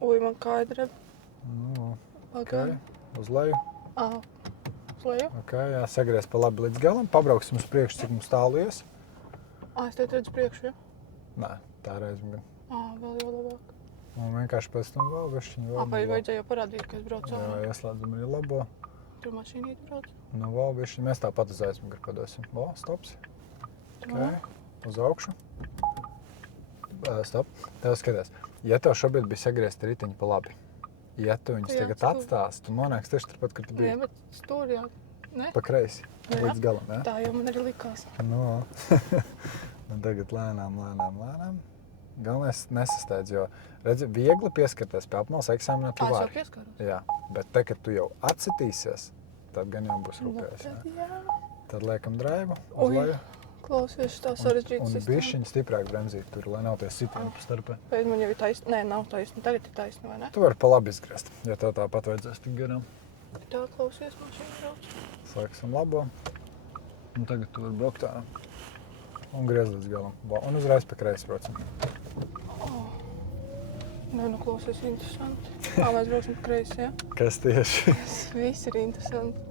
Ui, man kāja dreb. Nu, Pagaid. uz leju. Aha. Uz leju? Jā, sagriez pa labi līdz galam. Pabrauksim uz priekšu, cik mums tālu ies. Es te redzu priekšu, ja? Nē, tā reizim gan. Vēl jau labāk. Un vienkārši pēc tam vēl višķiņu vēl. Vai vajadzēja jau parādīt, ka es braucu Jā, ārā? ieslēdzam arī labo. Tur mašīnīt braucu. Nu, vēl višķiņu. Mēs tāpat uz aizmuguri padosim. Stops. Uz augšu. Stop. Tev skaties. Ja tev šobrīd bija sagriezti ritiņi pa labi, ja tu viņus tagad atstās, tu nonāks tieši turpat, kur tu biji. Jā, bet stūri jā. Ne? Pa kreisi. Līdz galam, ja? Tā jau man arī likās. Nu, un tagad lēnām. Galvenais nesasteidz, jo, redzi, viegli pieskarties pie apmales eksāmenā tu Es jau vari. pieskaros. Jā, bet te, kad tu jau atsitīsies, tad gan jau būs rūpējies. Tad jā. Tad liekam draivu uz Ui, leju. klausies, tā sarežģīta Un sistēma. bišķiņi stiprāk bremzīt tur, lai nav tie sitieni pa starpē. Pēc man jau ir taisni. Nē, nav taisni. Tagad ir taisni, vai ne? Tu vari pa labi izgriezt, ja tev tāpat vajadzēs tik garām. Tā klausies, mašīna brauc. Slēgsim labo. Un tagad tu vari braukt ārā. Un griez līdz galam. Un uzreiz pa kreisi braucam. Nē, nu klausies, interesanti. Mēs braucam pa kreisi, ja? Kas tieši? Viss ir interesanti.